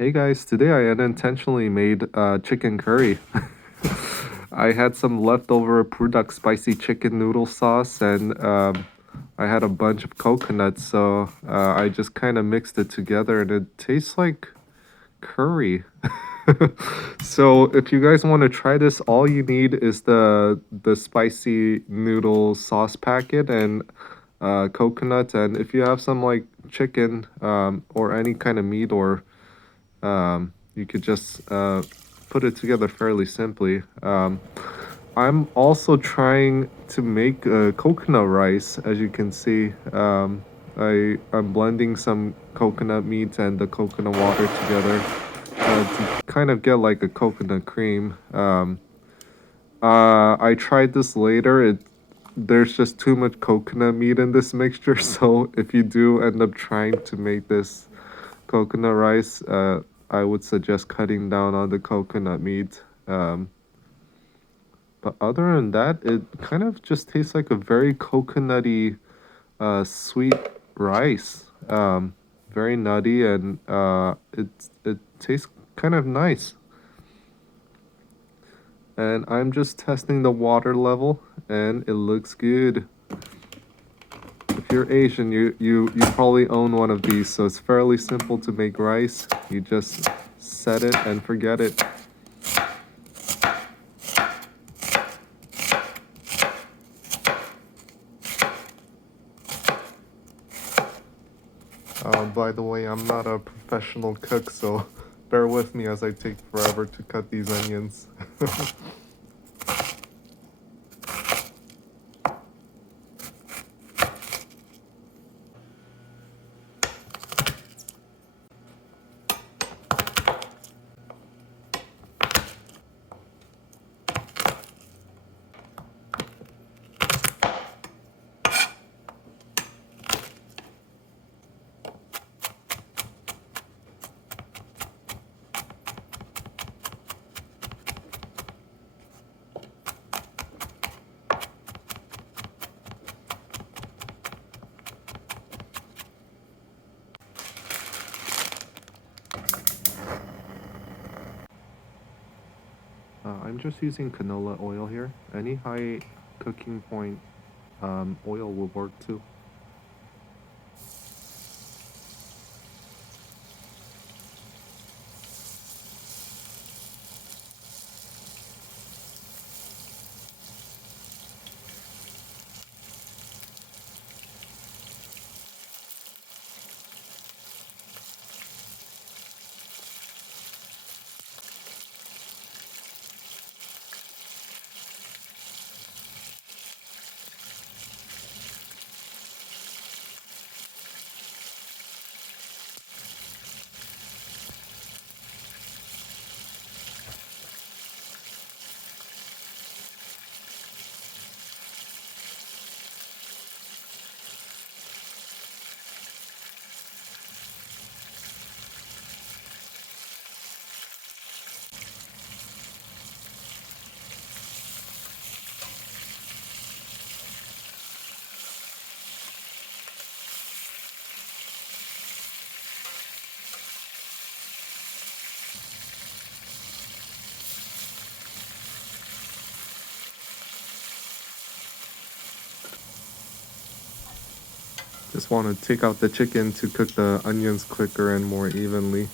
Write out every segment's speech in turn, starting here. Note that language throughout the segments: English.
Hey guys, today I unintentionally made chicken curry. I had some leftover Buldak spicy chicken noodle sauce and I had a bunch of coconuts, so I just kind of mixed it together and it tastes like curry. So if you guys want to try this, all you need is the spicy noodle sauce packet and coconut, and if you have some like chicken or any kind of meat or you could just put it together fairly simply. I'm also trying to make coconut rice, as you can see. I'm blending some coconut meat and the coconut water together to kind of get like a coconut cream. I tried this later. There's just too much coconut meat in this mixture, so if you do end up trying to make this coconut rice, I would suggest cutting down on the coconut meat. But other than that, it kind of just tastes like a very coconutty, sweet rice. Very nutty and it tastes kind of nice. And I'm just testing the water level, and it looks good. If you're Asian, you probably own one of these, so it's fairly simple to make rice. You just set it and forget it. By the way, I'm not a professional cook, so bear with me as I take forever to cut these onions. I'm just using canola oil here. Any high cooking point oil will work too. Just want to take out the chicken to cook the onions quicker and more evenly.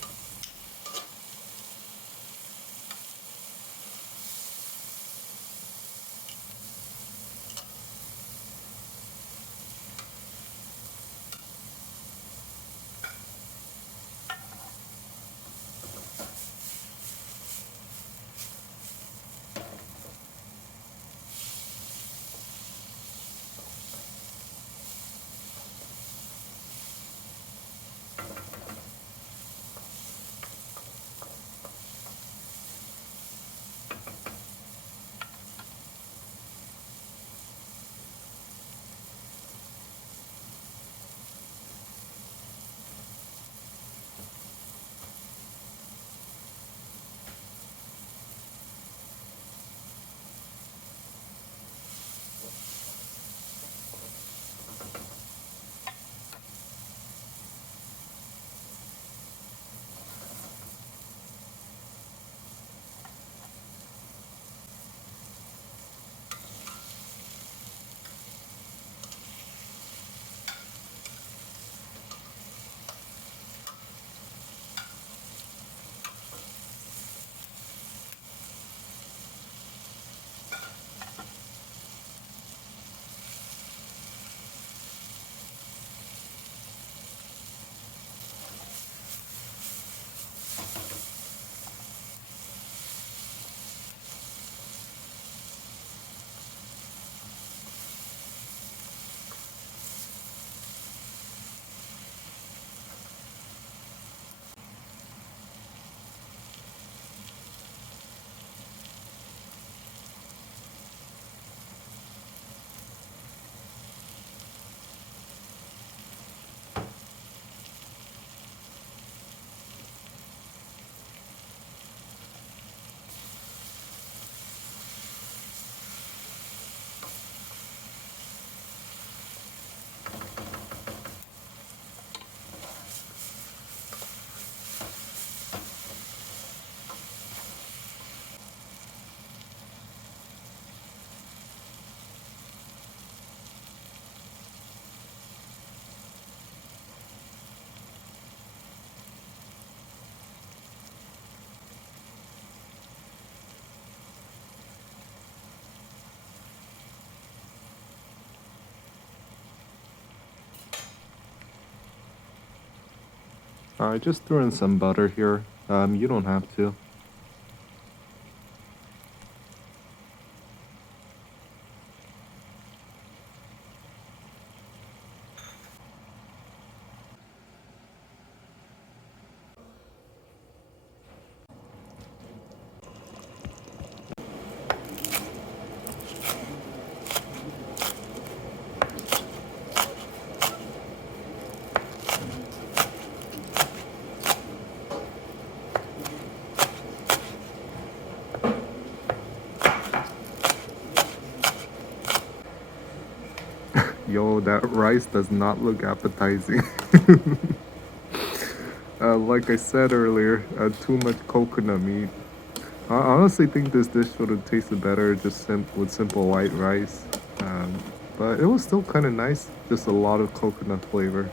I just threw in some butter here. You don't have to. Yo, that rice does not look appetizing. Like I said earlier, too much coconut meat. I honestly think this dish would have tasted better just with simple white rice. But it was still kind of nice, just a lot of coconut flavor.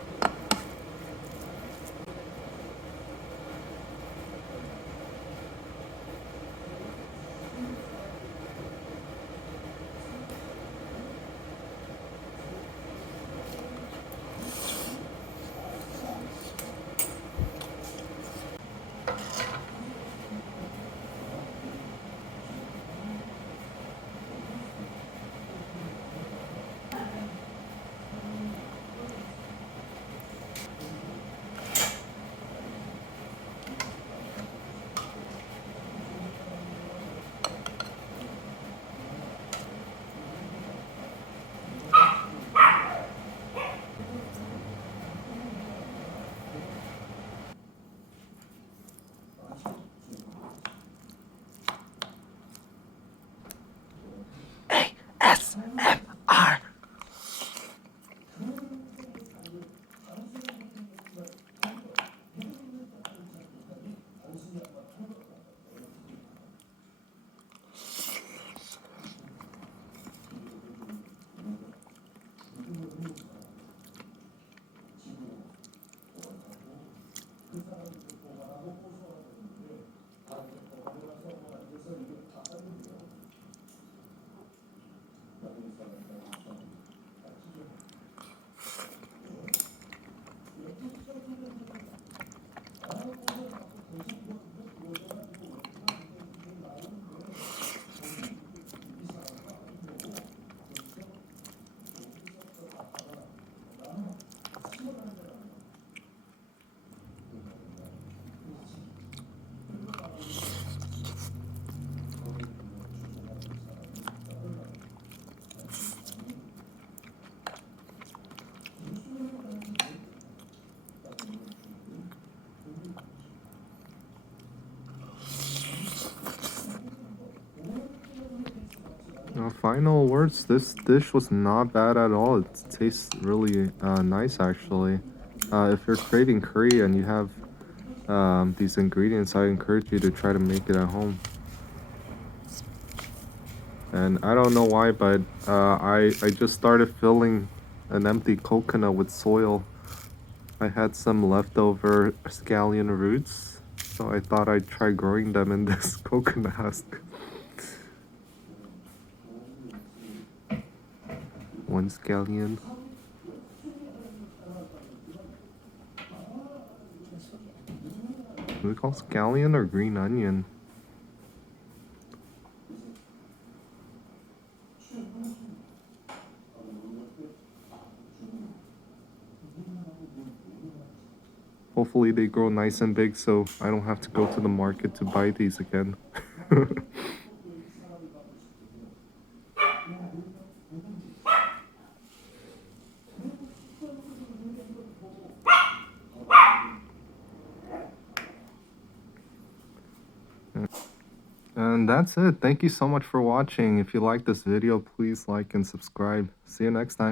Final words, this dish was not bad at all. It tastes really nice actually. If you're craving curry and you have these ingredients, I encourage you to try to make it at home. And I don't know why, but I just started filling an empty coconut with soil. I had some leftover scallion roots, so I thought I'd try growing them in this coconut husk. One scallion. Is it called scallion or green onion? Hopefully they grow nice and big so I don't have to go to the market to buy these again. And that's it. Thank you so much for watching. If you like this video, please like and subscribe. See you next time.